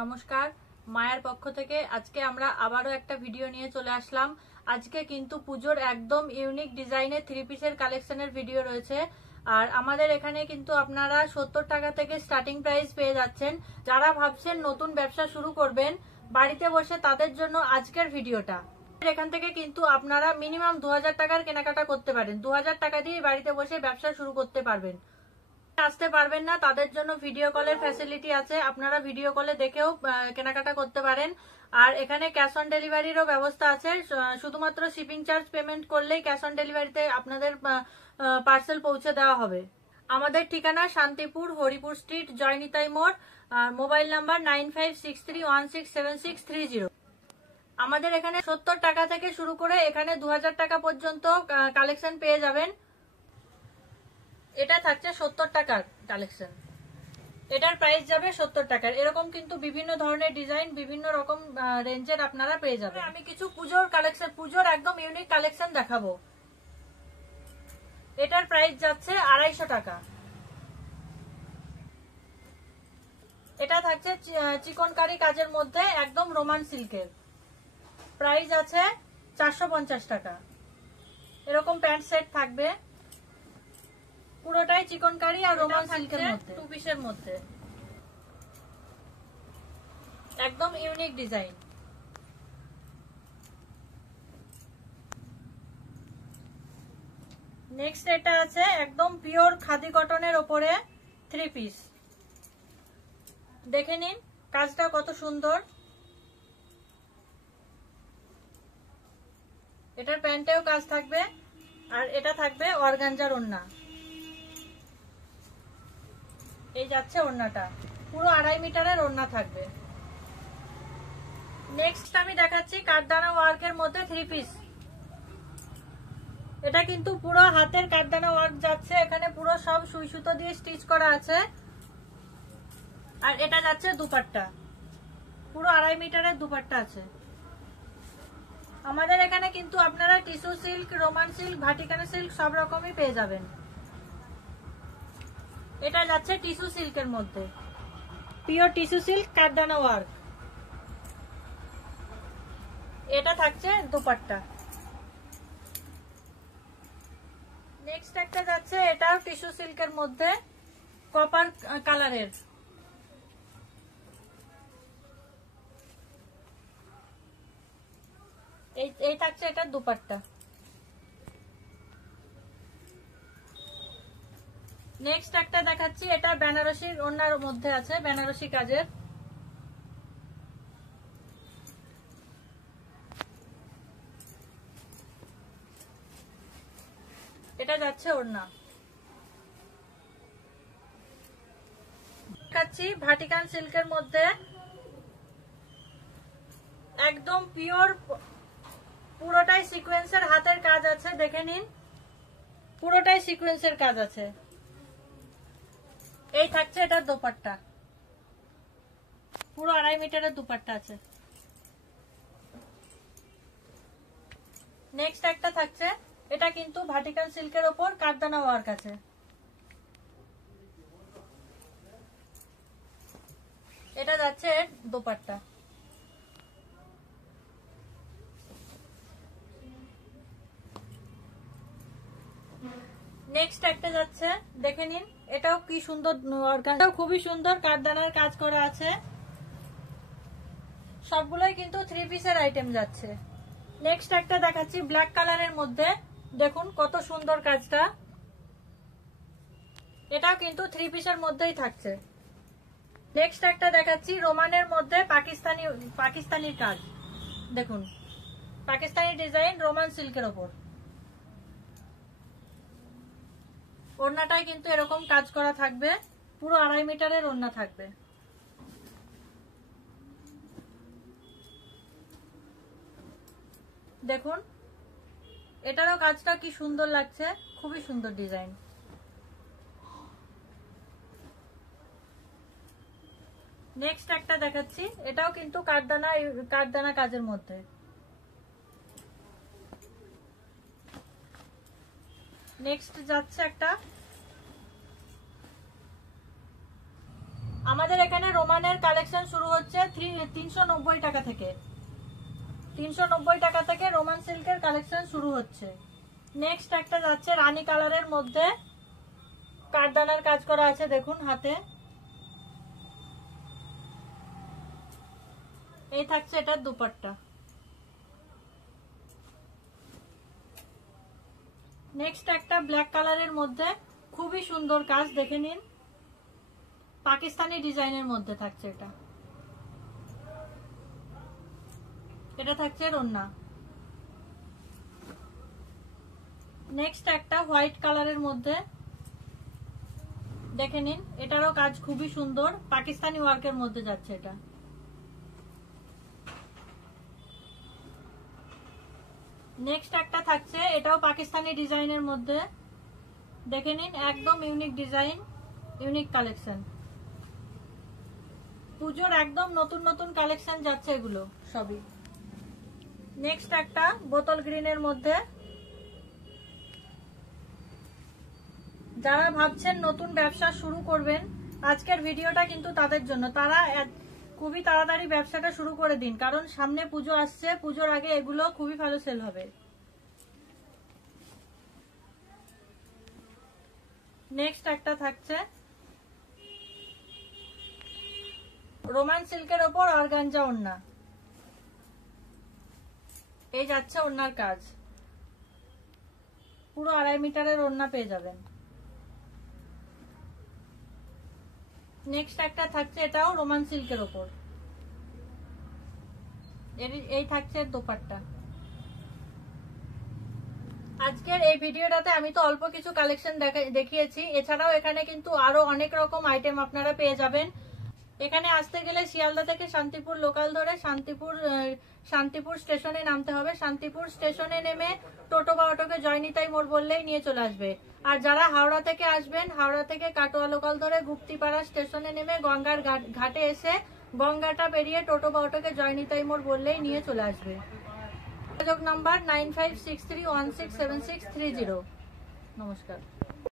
নমস্কার, মায়ের পক্ষ থেকে আজকে আমরা আবারও একটা ভিডিও নিয়ে চলে আসলাম। আজকে কিন্তু পুজোর একদম ইউনিক ডিজাইনের থ্রি পিসের কালেকশনের ভিডিও রয়েছে। আর আমাদের এখানে কিন্তু আপনারা 70 টাকা থেকে স্টার্টিং প্রাইস পেয়ে যাচ্ছেন। যারা ভাবছেন নতুন ব্যবসা শুরু করবেন বাড়িতে বসে, তাদের জন্য আজকের ভিডিওটা। এখান থেকে কিন্তু আপনারা মিনিমাম 2000 টাকার কেনাকাটা করতে পারেন। 2000 টাকা দিয়ে বাড়িতে বসে ব্যবসা শুরু করতে পারবেন। আসতে পারবেন না তাদের জন্য ভিডিও কলের ফ্যাসিলিটি আছে, আপনারা ভিডিও কলে দেখেও কেনাকাটা করতে পারেন। আর এখানে ক্যাশ অন ডেলিভারিরও ব্যবস্থা আছে। শুধুমাত্র শিপিং চার্জ পেমেন্ট করলেই ক্যাশ অন ডেলিভারিতে আপনাদের পার্সেল পৌঁছে দেওয়া হবে। আমাদের ঠিকানা শান্তিপুর, হরিপুর স্ট্রিট, জয়নিতাই মোড়। Mobile number 9563167630। আমাদের এখানে 70 টাকা থেকে শুরু করে এখানে 2000 টাকা পর্যন্ত কালেকশন পেয়ে যাবেন। এটা থাকছে 70 টাকার কালেকশন, এটার প্রাইস যাবে 70 টাকার। এরকম কিন্তু বিভিন্ন ধরনের ডিজাইন, বিভিন্ন রকম রেঞ্জের আপনারা পেয়ে যাবেন। আমি কিছু পুজোর কালেকশন, পুজোর একদম ইউনিক কালেকশন দেখাবো। এটার প্রাইস যাচ্ছে 250 টাকা। এটা থাকছে চিকনকারি কাজের মধ্যে একদম রোমান সিল্কের। প্রাইস আছে 450 টাকা। এরকম প্যান্ট সেট থাকবে, পুরোটাই চিকনকারি আর রোমান সিল্কের মধ্যে, টু পিসের মধ্যে, একদম ইউনিক ডিজাইন। নেক্সট এটা আছে একদম পিওর খাদি কটনের ওপরে থ্রি পিস। দেখে নিন কাজটা কত সুন্দর। এটার প্যান্টেও কাজ থাকবে আর এটা থাকবে অর্গানজার ওড়না। এই যাচ্ছে ওড়নাটা, পুরো 2.5 মিটারের ওড়না থাকবে। নেক্সট আমি দেখাচ্ছি কাঠদানা ওয়ার্কের মধ্যে থ্রি পিস। এটা কিন্তু পুরো হাতের কাঠদানা ওয়ার্ক যাচ্ছে, এখানে পুরো সব সুই সুতো দিয়ে স্টিচ করা আছে। আর এটা যাচ্ছে দুপাট্টা, পুরো 2.5 মিটারের দুপাট্টা আছে। আমাদের এখানে কিন্তু আপনারা টিস্যু সিল্ক, রোমান সিল্ক, ভাটিকানা সিল্ক সব রকমই পেয়ে যাবেন। এটা যাচ্ছে টিস্যু সিল্কের মধ্যে, পিওর টিস্যু সিল্ক কাঠদানা ওয়ার্ক। এটা থাকছে দুপাট্টা। নেক্সট একটা যাচ্ছে, এটাও টিস্যু সিল্কের মধ্যে কপার কালারের। এই থাকছে এটার দুপাট্টা। নেক্সট একটা দেখাচ্ছি, এটা বেনারসি ওড়নার মধ্যে আছে, বেনারসি কাজের। এটা যাচ্ছে ওড়না। দেখাচ্ছি ভাটিকান সিল্কের মধ্যে একদম পিওর, পুরোটাই সিকোয়েন্সের হাতের কাজ আছে। দেখে নিন পুরোটাই সিকোয়েন্সের কাজ আছে। এই থাকছে এটার দোপাট্টা, পুরো 2.5 মিটারের দুপাট্টা আছে। নেক্সট একটা থাকছে, এটা কিন্তু ভাটিকান সিল্কের ওপর কাঠদানা ওয়ার্ক আছে। এটা যাচ্ছে দোপাট্টা। নেক্সট একটা যাচ্ছে, দেখে নিন এটাও কি সুন্দর, খুবই সুন্দর কাঠদানার কাজ করা আছে। সবগুলোই কিন্তু থ্রি পিসের আইটেম যাচ্ছে। নেক্সট একটা দেখাচ্ছি ব্ল্যাক কালারের মধ্যে, দেখুন কত সুন্দর কাজটা। এটাও কিন্তু থ্রি পিসের মধ্যেই থাকছে। নেক্সট একটা দেখাচ্ছি রোমানের মধ্যে পাকিস্তানি কাজ। দেখুন পাকিস্তানি ডিজাইন, রোমান সিল্কের ওপর। ওড়নাটাই কিন্তু এরকম কাজ করা থাকবে, পুরো 2.5 মিটারের ওড়না থাকবে। দেখুন এটারও কাজটা কি সুন্দর লাগছে, খুবই সুন্দর ডিজাইন। নেক্সট একটা দেখাচ্ছি, এটাও কিন্তু কাঠদানা কাজের মধ্যে। নেক্সট যাচ্ছে একটা, আমাদের এখানে রোমানের কালেকশন শুরু হচ্ছে 390 টাকা থেকে 390 টাকা থেকে রোমান সিল্কের কালেকশন শুরু হচ্ছে। নেক্সট একটা যাচ্ছে রানী কালারের মধ্যে, কাঠদানার কাজ করা আছে দেখুন হাতে। এই থাকছে এটার দুপাট্টা। নেক্সট একটা ব্ল্যাক কালারের মধ্যে খুবই সুন্দর কাজ, দেখে নিন, পাকিস্তানি ডিজাইনের মধ্যে থাকছে এটা। এটা থাকছে ওড়না। নেক্সট একটা হোয়াইট কালারের মধ্যে, দেখে নিন, এটারও কাজ খুবই সুন্দর, পাকিস্তানি ওয়ার্কের মধ্যে যাচ্ছে এটা। নেক্সট একটা থাকছে, এটাও পাকিস্তানি ডিজাইনের মধ্যে, দেখে নিন, একদম ইউনিক ডিজাইন, ইউনিক কালেকশন। পুজোর একদম নতুন নতুন কালেকশন যাচ্ছে এগুলো সবই। নেক্সট একটা বোতল গ্রিনের মধ্যে, যারা ভাবছেন নতুন ব্যবসা শুরু করবেন, আজকের ভিডিওটা কিন্তু তাদের জন্য। তারা খুবই তাড়াতাড়ি ব্যবসাটা শুরু করে দিন, কারণ সামনে পুজো আসছে, পুজোর আগে এগুলো খুবই ভালো সেল হবে। নেক্সট একটা থাকছে রোমান সিল্কের ওপর অর্গানজা ওড়না। এই যাচ্ছে ওড়নার কাজ, পুরো 2.5 মিটারের ওড়না পেয়ে যাবেন। নেক্সট একটা থাকছে, এটাও রোমান সিল্কের ওপর, এই থাকছে দোপাট্টা। আজকের এই ভিডিওটাতে আমি তো অল্প কিছু কালেকশন দেখিয়েছি, এছাড়াও এখানে কিন্তু আরো অনেক রকম আইটেম আপনারা পেয়ে যাবেন। এখানে আসতে গেলে শিয়ালদা থেকে শান্তিপুর লোকাল ধরে শান্তিপুর স্টেশনে নামতে হবে। শান্তিপুর স্টেশনে নেমে টোটো বা অটোকে জয়নিতাই মোড় বললেই নিয়ে চলে আসবে। আর যারা হাওড়া থেকে আসবেন, হাওড়া থেকে কাটোয়া লোকাল ধরে গুপ্তিপাড়া স্টেশনে নেমে গঙ্গার ঘাটে এসে গঙ্গাটা পেরিয়ে টোটো বা অটোকে জয়নিতাই মোড় বললেই নিয়ে চলে আসবে। যোগাযোগ নাম্বার 9563167630। নমস্কার।